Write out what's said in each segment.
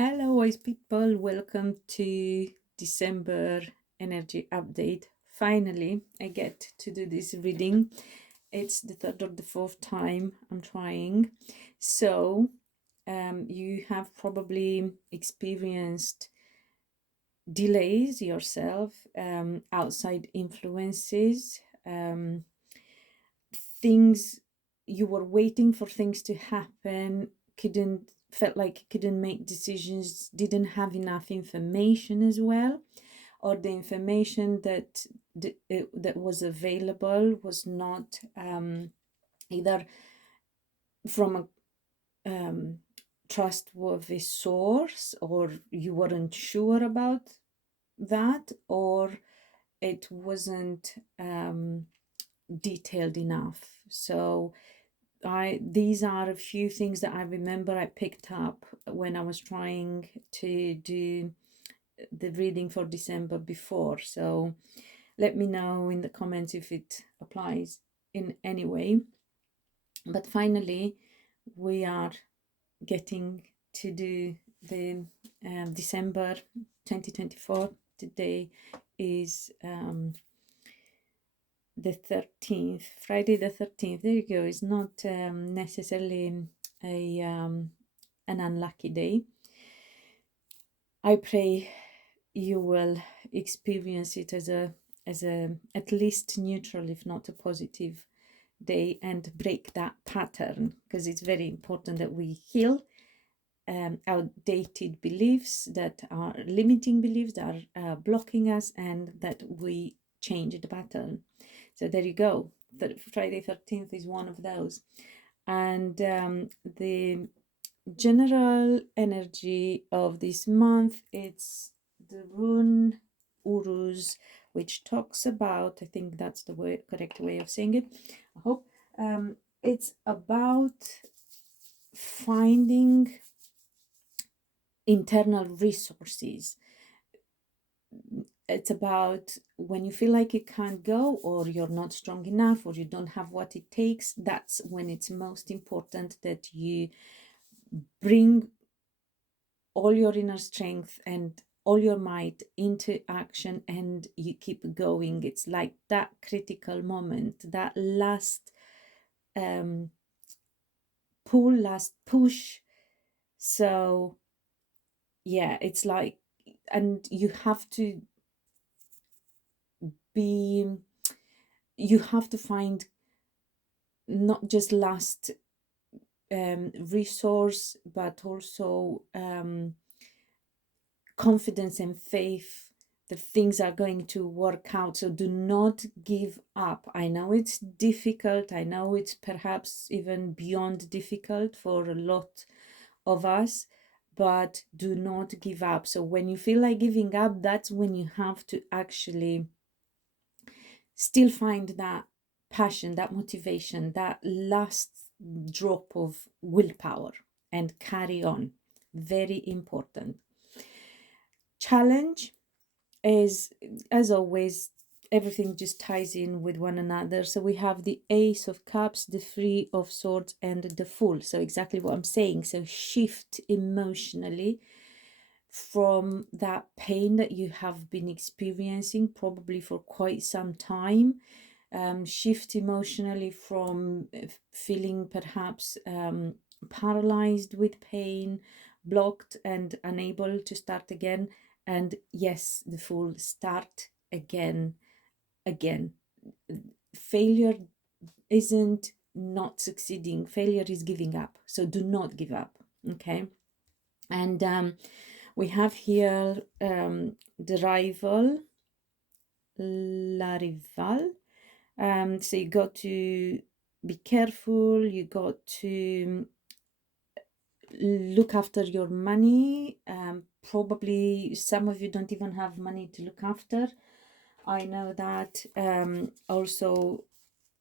Hello, wise people. Welcome to December energy update. Finally, I get to do this reading. It's the third or the fourth time I'm trying. So, you have probably experienced delays yourself, outside influences, things you were waiting for things to happen, felt like you couldn't make decisions, didn't have enough information as well, or the information that was available was not either from a trustworthy source, or you weren't sure about that, or it wasn't detailed enough. So these are a few things that I remember I picked up when I was trying to do the reading for December before. So let me know in the comments if it applies in any way. But finally, we are getting to do the December 2024. Today is the 13th, Friday the 13th. There you go. It's not necessarily an unlucky day. I pray you will experience it as a at least neutral, if not a positive day, and break that pattern, because it's very important that we heal outdated beliefs that are limiting beliefs that are blocking us, and that we change the pattern. So there you go. Friday 13th is one of those. And the general energy of this month, it's the rune Uruz, which talks about, I think that's the correct way of saying it, I hope. It's about finding internal resources. It's about when you feel like you can't go, or you're not strong enough, or you don't have what it takes, that's when it's most important that you bring all your inner strength and all your might into action, and you keep going. It's like that critical moment, that last pull, last push. So yeah, it's like, and you have to find not just last resource, but also confidence and faith that things are going to work out. So do not give up. I know it's difficult. I know it's perhaps even beyond difficult for a lot of us, but do not give up. So when you feel like giving up, that's when you have to actually still find that passion, that motivation, that last drop of willpower, and carry on. Very important. Challenge is, as always, everything just ties in with one another. So we have the Ace of Cups, the Three of Swords, and the Fool. So exactly what I'm saying. So shift emotionally from that pain that you have been experiencing probably for quite some time. Shift emotionally from feeling perhaps paralyzed with pain, blocked and unable to start again. And yes, the Fool, start again. Failure isn't not succeeding. Failure is giving up. So do not give up. Okay. And we have here the rival, la rival. So you got to be careful. You got to look after your money. Probably some of you don't even have money to look after. I know that. Also,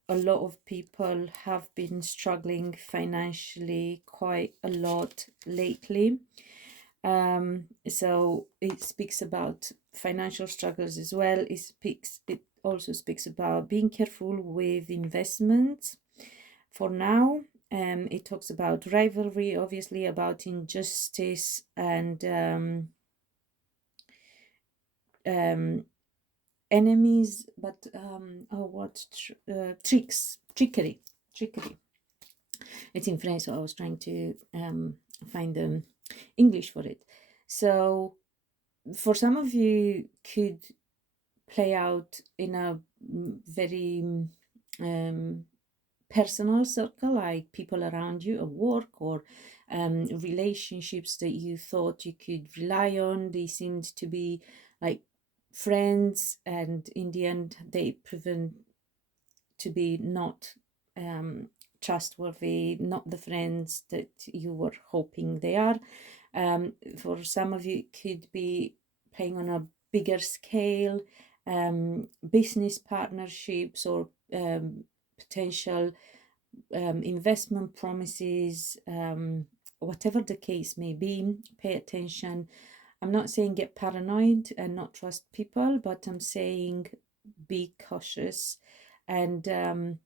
a lot of people have been struggling financially quite a lot lately. So it speaks about financial struggles as well. It also speaks about being careful with investments for now. It talks about rivalry, obviously, about injustice and enemies, but trickery. It's in French, so I was trying to find the English for it. So for some of you, could play out in a very personal circle, like people around you at work, or relationships that you thought you could rely on. They seemed to be like friends, and in the end they proven to be not trustworthy, not the friends that you were hoping they are. For some of you, it could be playing on a bigger scale, business partnerships, or potential investment promises, whatever the case may be. Pay attention. I'm not saying get paranoid and not trust people, but I'm saying be cautious and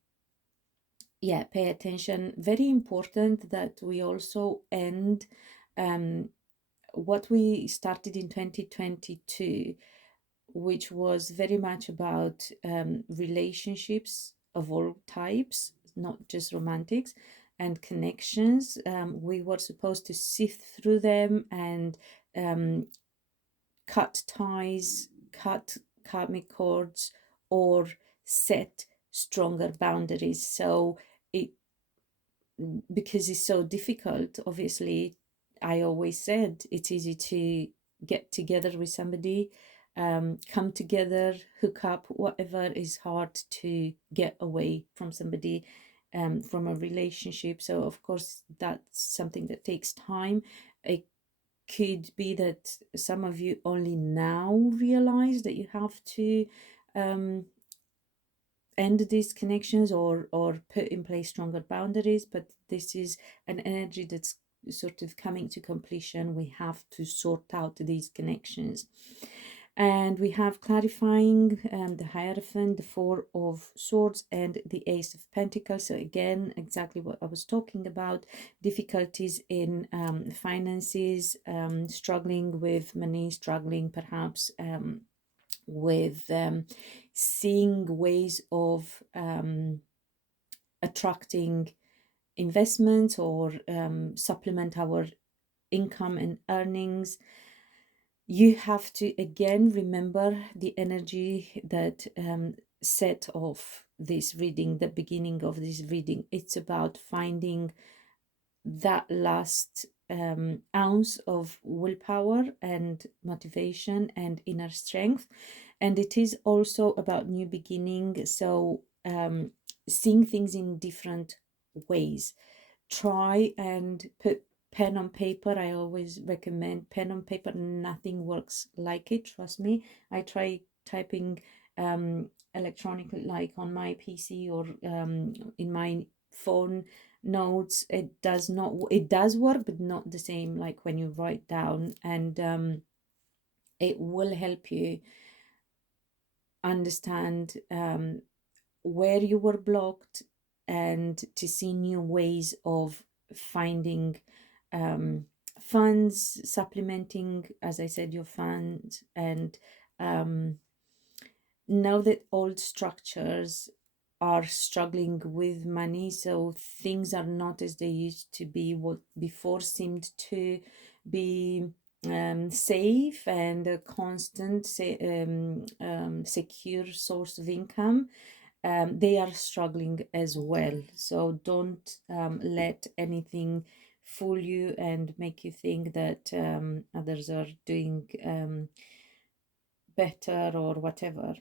yeah, pay attention. Very important that we also end what we started in 2022, which was very much about relationships of all types, not just romantics, and connections. We were supposed to sift through them and cut ties, cut karmic cords, or set stronger boundaries. So it, because it's so difficult, obviously, I always said it's easy to get together with somebody, come together, hook up, whatever. Is hard to get away from somebody, from a relationship. So of course that's something that takes time. It could be that some of you only now realize that you have to end these connections or put in place stronger boundaries, but this is an energy that's sort of coming to completion. We have to sort out these connections. And we have clarifying the Hierophant, the Four of Swords, and the Ace of Pentacles. So again, exactly what I was talking about, difficulties in finances, struggling with money, struggling perhaps with seeing ways of attracting investments or supplement our income and earnings. You have to again remember the energy that set off this reading, the beginning of this reading. It's about finding that last ounce of willpower and motivation and inner strength. And it is also about new beginning. So seeing things in different ways. Try and put pen on paper. I always recommend pen on paper. Nothing works like it, trust me. I try typing electronically, like on my PC or in my phone notes. It does work, but not the same like when you write down. And it will help you understand where you were blocked and to see new ways of finding funds, supplementing, as I said, your funds, and know that old structures are struggling with money. So things are not as they used to be. What before seemed to be safe and a constant, secure source of income, they are struggling as well. So don't let anything fool you and make you think that others are doing better or whatever.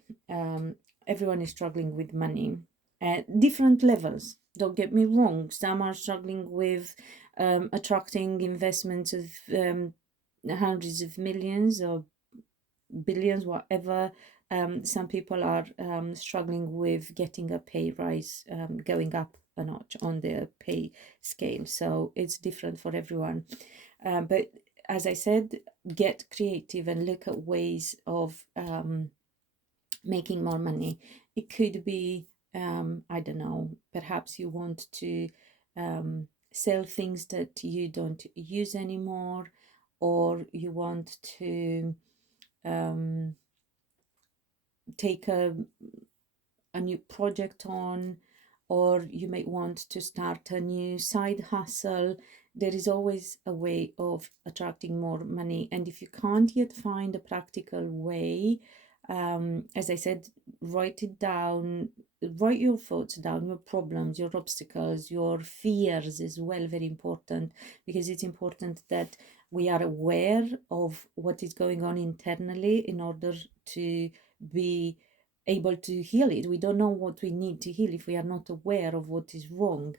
Everyone is struggling with money at different levels. Don't get me wrong. Some are struggling with attracting investments of hundreds of millions or billions, whatever. Some people are struggling with getting a pay rise, going up a notch on their pay scale. So it's different for everyone. But as I said, get creative and look at ways of making more money. It could be, I don't know, perhaps you want to sell things that you don't use anymore, or you want to take a new project on, or you may want to start a new side hustle. There is always a way of attracting more money. And if you can't yet find a practical way, as I said, write it down, write your thoughts down, your problems, your obstacles, your fears as well, very important, because it's important that we are aware of what is going on internally in order to be able to heal it. We don't know what we need to heal if we are not aware of what is wrong.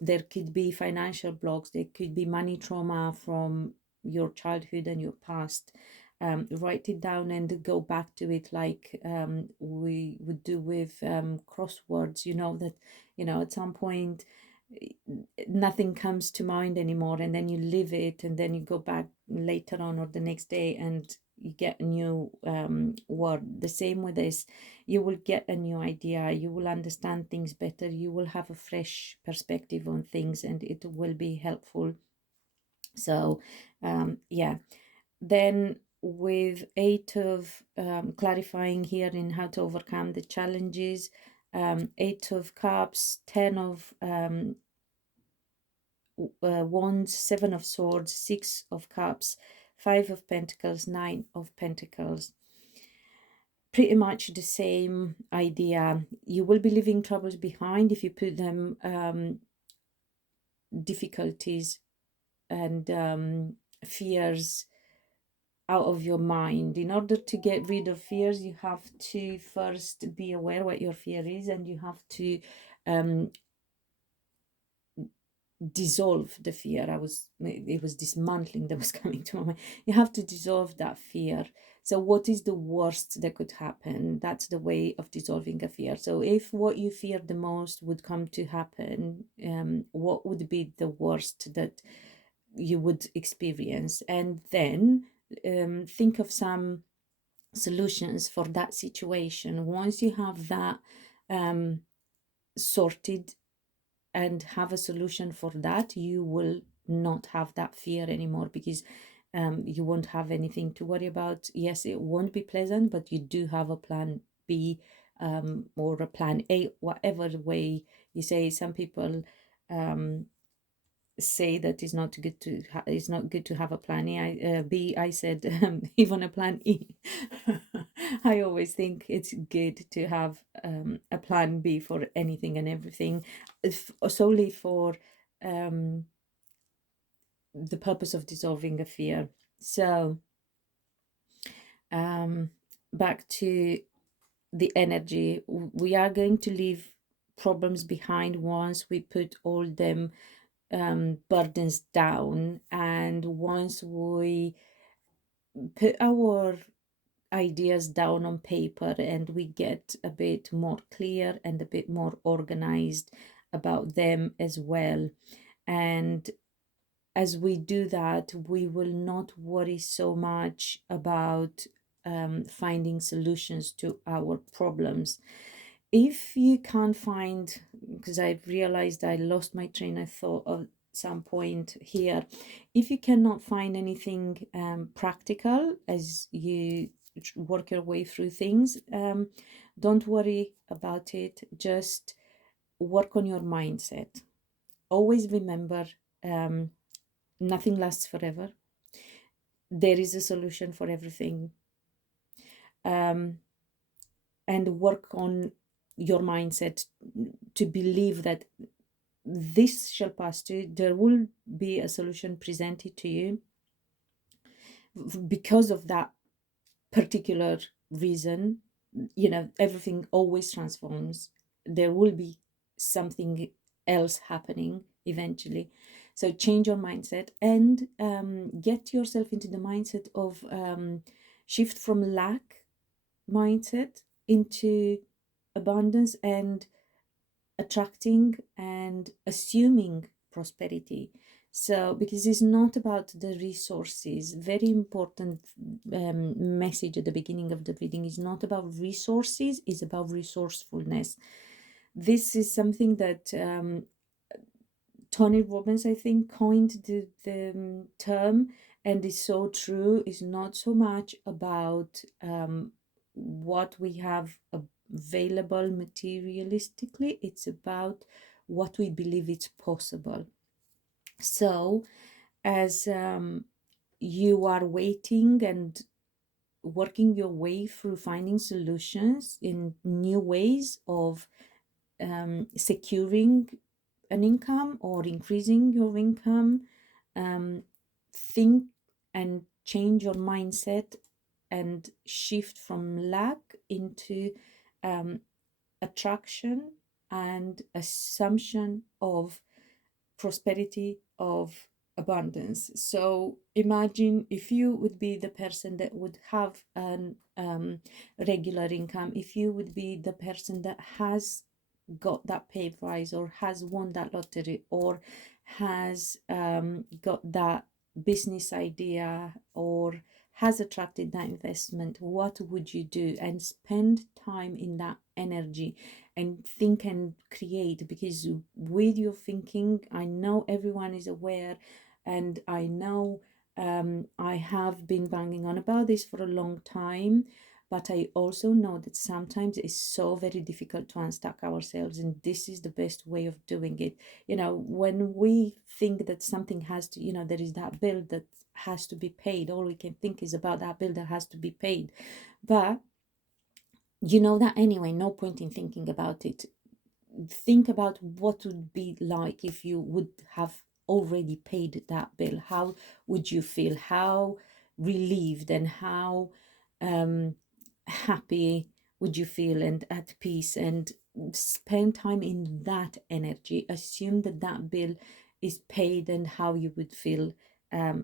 There could be financial blocks, there could be money trauma from your childhood and your past. Write it down and go back to it, like we would do with crosswords. You know that, at some point nothing comes to mind anymore, and then you leave it, and then you go back later on or the next day and you get a new word. The same with this, you will get a new idea, you will understand things better, you will have a fresh perspective on things, and it will be helpful. So yeah, then with 8 of clarifying here in how to overcome the challenges, 8 of cups, 10 of wands, 7 of swords, 6 of cups, 5 of pentacles, 9 of pentacles. Pretty much the same idea. You will be leaving troubles behind if you put them, difficulties and fears, out of your mind. In order to get rid of fears, you have to first be aware what your fear is, and you have to dissolve the fear. It was dismantling that was coming to my mind. You have to dissolve that fear. So what is the worst that could happen? That's the way of dissolving a fear. So if what you fear the most would come to happen, what would be the worst that you would experience? And then think of some solutions for that situation. Once you have that sorted and have a solution for that, you will not have that fear anymore, because you won't have anything to worry about. Yes, it won't be pleasant, but you do have a plan B, or a plan A, whatever way you say. Some people say that it's not good to it's not good to have a plan B. I said even a plan E. I always think it's good to have a plan B for anything and everything, solely for the purpose of dissolving a fear. So back to the energy, we are going to leave problems behind once we put all them burdens down, and once we put our ideas down on paper and we get a bit more clear and a bit more organized about them as well. And as we do that, we will not worry so much about finding solutions to our problems. If you can't find, because I've realized I lost my train of thought at some point here, if you cannot find anything practical as you work your way through things, don't worry about it. Just work on your mindset. Always remember, nothing lasts forever. There is a solution for everything. And work on your mindset to believe that this shall pass too. There will be a solution presented to you because of that particular reason. Everything always transforms. There will be something else happening eventually. So change your mindset and get yourself into the mindset of shift from lack mindset into abundance and attracting and assuming prosperity. So, because it's not about the resources, very important message at the beginning of the reading, is not about resources, it's about resourcefulness. This is something that Tony Robbins, I think, coined the term, and it's so true. It's not so much about what we have available materialistically, it's about what we believe it's possible. So, as you are waiting and working your way through finding solutions in new ways of securing an income or increasing your income, think and change your mindset and shift from lack into attraction and assumption of prosperity, of abundance. So imagine if you would be the person that would have an regular income, if you would be the person that has got that pay rise or has won that lottery or has got that business idea or has attracted that investment, what would you do? And spend time in that energy and think and create, because with your thinking, I know everyone is aware, and I know I have been banging on about this for a long time, but I also know that sometimes it's so very difficult to unstuck ourselves, and this is the best way of doing it. You know, when we think that something has to, you know, there is that bill that has to be paid, all we can think is about that bill that has to be paid. But you know that anyway, no point in thinking about it. Think about what would be like if you would have already paid that bill. How would you feel? How relieved and how happy would you feel and at peace? And spend time in that energy. Assume that that bill is paid and how you would feel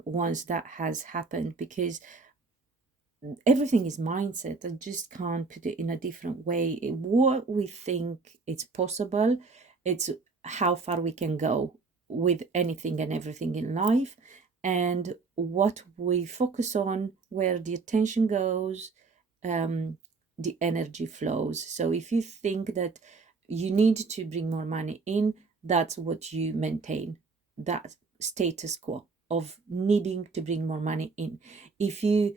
once that has happened, because everything is mindset. I just can't put it in a different way. What we think it's possible, it's how far we can go with anything and everything in life, and what we focus on, where the attention goes, the energy flows. So if you think that you need to bring more money in, that's what you maintain, that status quo of needing to bring more money in. If you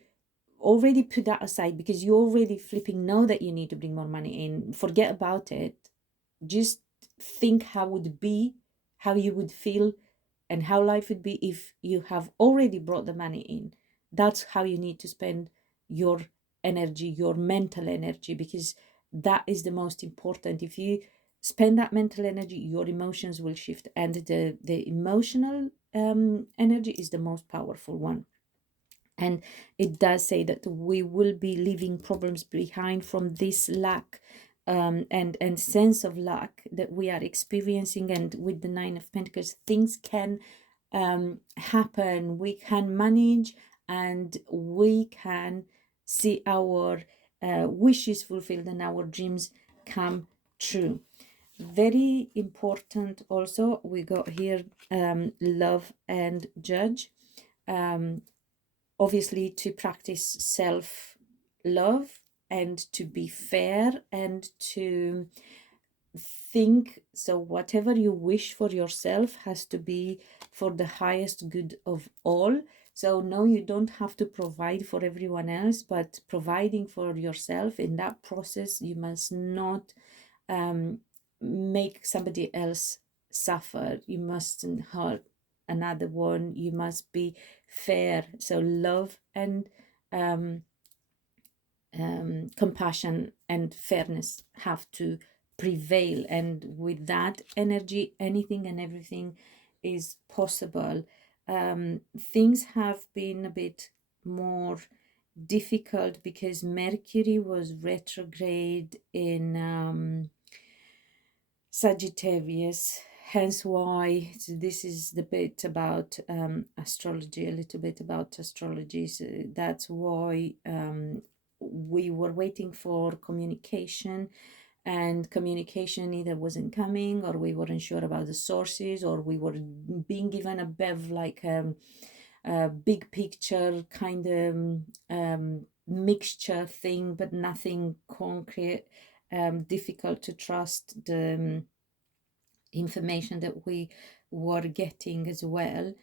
already put that aside because you already flipping know that you need to bring more money in, forget about it. Just think how would it be, how you would feel, and how life would be if you have already brought the money in. That's how you need to spend your energy, your mental energy, because that is the most important. If you spend that mental energy, your emotions will shift, and the emotional energy is the most powerful one. And it does say that we will be leaving problems behind from this lack and sense of lack that we are experiencing. And with the Nine of Pentacles, things can happen. We can manage, and we can see our wishes fulfilled and our dreams come true. Very important also, we got here love and judge. Obviously, to practice self-love and to be fair and to think, so whatever you wish for yourself has to be for the highest good of all. So no, you don't have to provide for everyone else, but providing for yourself, in that process you must not make somebody else suffer. You mustn't hurt another one. You must be fair. So love and compassion and fairness have to prevail, and with that energy, anything and everything is possible. Things have been a bit more difficult because Mercury was retrograde in Sagittarius, hence why this is the bit about astrology, a little bit about astrology. So that's why we were waiting for communication, and communication either wasn't coming, or we weren't sure about the sources, or we were being given a bev like a big picture kind of mixture thing, but nothing concrete. Difficult to trust the information that we were getting as well.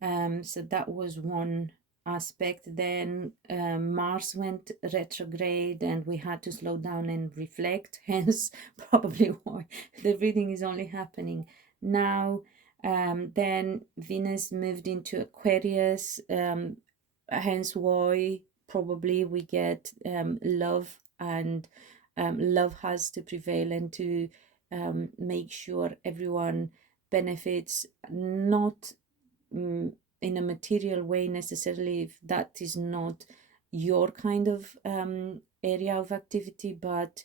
So that was one aspect. Then Mars went retrograde and we had to slow down and reflect, hence probably why the reading is only happening now. Then Venus moved into Aquarius, hence why probably we get love, and love has to prevail and to make sure everyone benefits, not in a material way necessarily, if that is not your kind of area of activity, but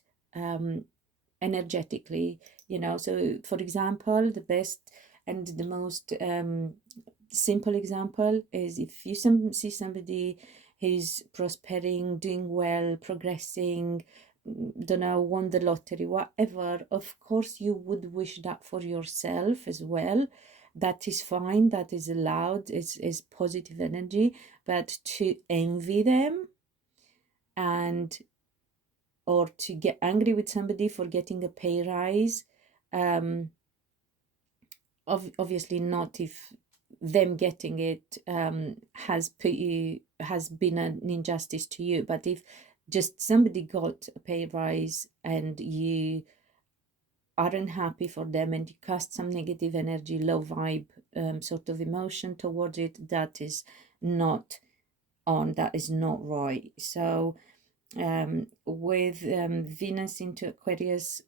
energetically, you know. So for example, the best and the most simple example is if you see somebody who's prospering, doing well, progressing, don't know, won the lottery, whatever, of course you would wish that for yourself as well. That is fine, that is allowed, is positive energy. But to envy them and or to get angry with somebody for getting a pay rise, obviously not if them getting it has been an injustice to you. But if just somebody got a pay rise and you aren't happy for them and you cast some negative energy, low vibe sort of emotion towards it, that is not that is not right. So with Venus into Aquarius,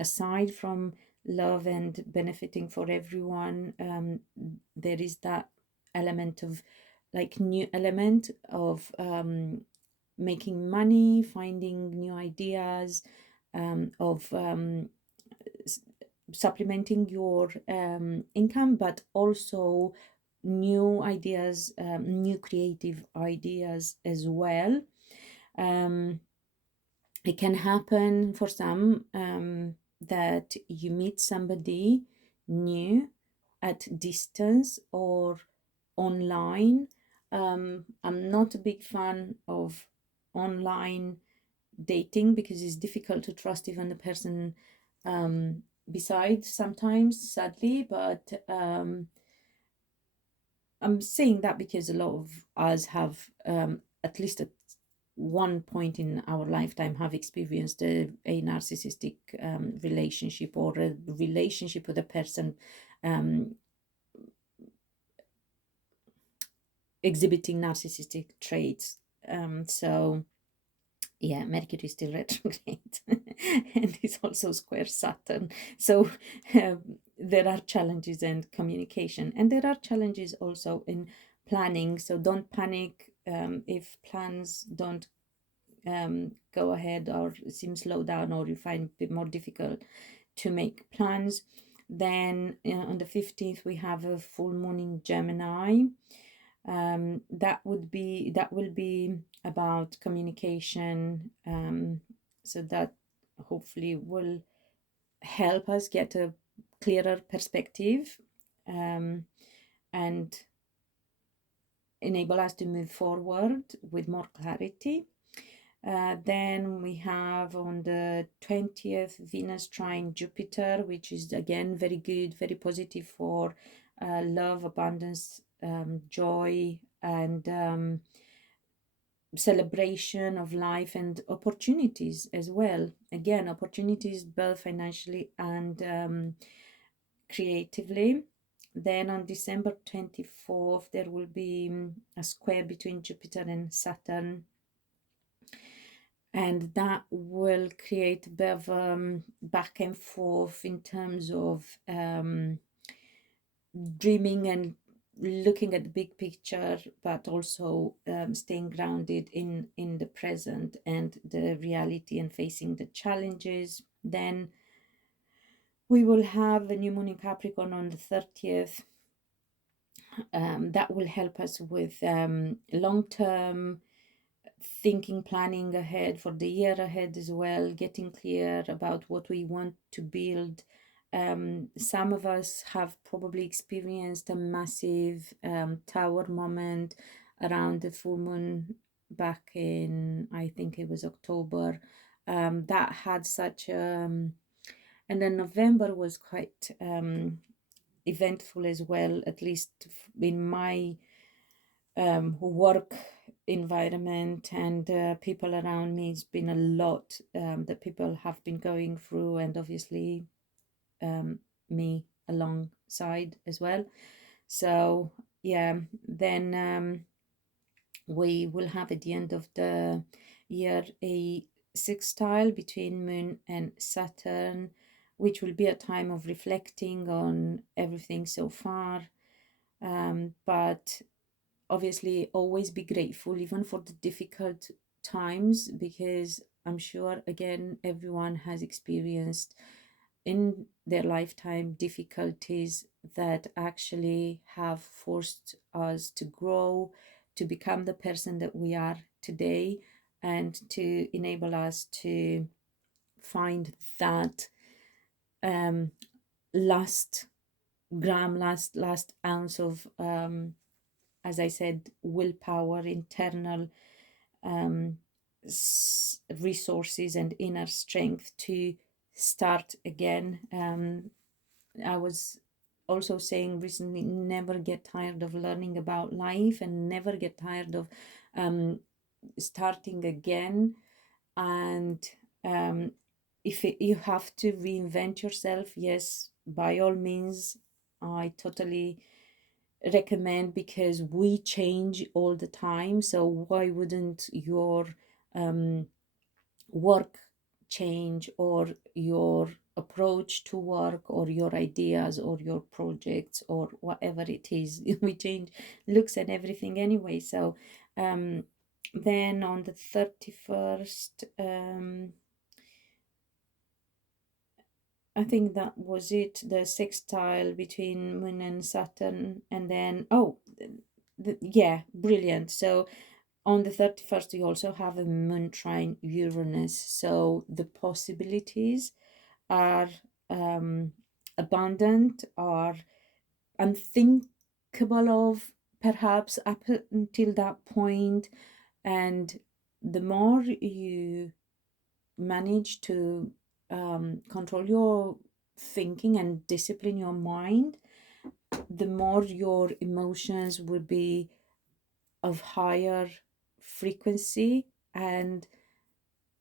aside from love and benefiting for everyone, there is that element of like new element of making money, finding new ideas, of supplementing your income, but also new ideas, new creative ideas as well. It can happen for some that you meet somebody new at distance or online. I'm not a big fan of online dating because it's difficult to trust even the person beside sometimes, sadly. But I'm saying that because a lot of us have at least at one point in our lifetime have experienced a narcissistic relationship, or a relationship with a person exhibiting narcissistic traits. So yeah, Mercury is still retrograde and it's also square Saturn. So there are challenges in communication, and there are challenges also in planning. So don't panic if plans don't go ahead or seem slow down, or you find it more difficult to make plans. Then on the 15th we have a full moon in Gemini. That will be about communication, so that hopefully will help us get a clearer perspective and enable us to move forward with more clarity. Then we have on the 20th Venus trine Jupiter, which is again very good, very positive for love, abundance, joy, and celebration of life and opportunities as well. Again, opportunities both financially and creatively. Then on December 24th, there will be a square between Jupiter and Saturn, and that will create a bit of back and forth in terms of dreaming and looking at the big picture, but also staying grounded in the present and the reality and facing the challenges. Then we will have a new moon in Capricorn on the 30th. That will help us with long-term thinking, planning ahead for the year ahead as well, getting clear about what we want to build. Some of us have probably experienced a massive tower moment around the full moon back in, I think it was October. That had such and then November was quite eventful as well, at least in my work environment and people around me. It's been a lot that people have been going through, and obviously me alongside as well. So yeah, then we will have at the end of the year a sextile between Moon and Saturn, which will be a time of reflecting on everything so far. But obviously, always be grateful, even for the difficult times, because I'm sure, again, everyone has experienced in their lifetime difficulties that actually have forced us to grow, to become the person that we are today, and to enable us to find that last gram, last ounce of as I said, willpower, internal resources, and inner strength to start again. I was also saying recently, never get tired of learning about life, and never get tired of starting again. And if you have to reinvent yourself, yes, by all means, I totally recommend, because we change all the time. So why wouldn't your work change, or your approach to work, or your ideas, or your projects, or whatever it is? We change looks and everything anyway. So then on the 31st, I think that was it, the sextile between Moon and Saturn. And then, yeah, brilliant. So on the 31st, we also have a Moon trine Uranus. So the possibilities are abundant, are unthinkable of perhaps up until that point. And the more you manage to control your thinking and discipline your mind, the more your emotions will be of higher frequency. And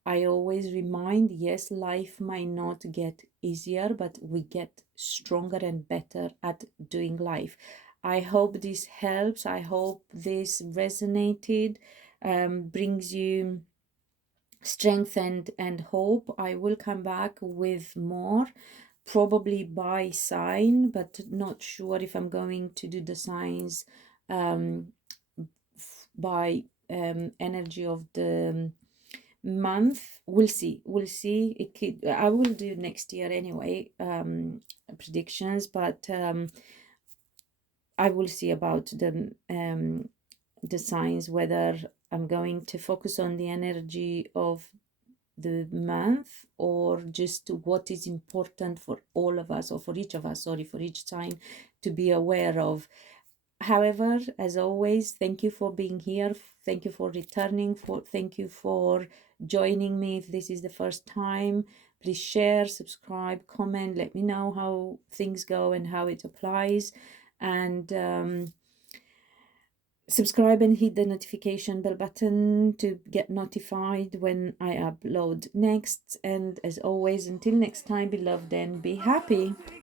I always remind, yes, life might not get easier, but we get stronger and better at doing life. I hope this helps. I hope this resonated, brings you strength and hope. I will come back with more, probably by sign, but not sure if I'm going to do the signs by energy of the month. We'll see. It could, I will do next year anyway, predictions, but I will see about the signs, whether I'm going to focus on the energy of the month, or just what is important for all of us, or for each of us, sorry, for each sign to be aware of. However, as always, thank you for being here. Thank you for returning. Thank you for joining me. If this is the first time, please share, subscribe, comment. Let me know how things go and how it applies. And subscribe and hit the notification bell button to get notified when I upload next. And as always, until next time, be loved and be happy.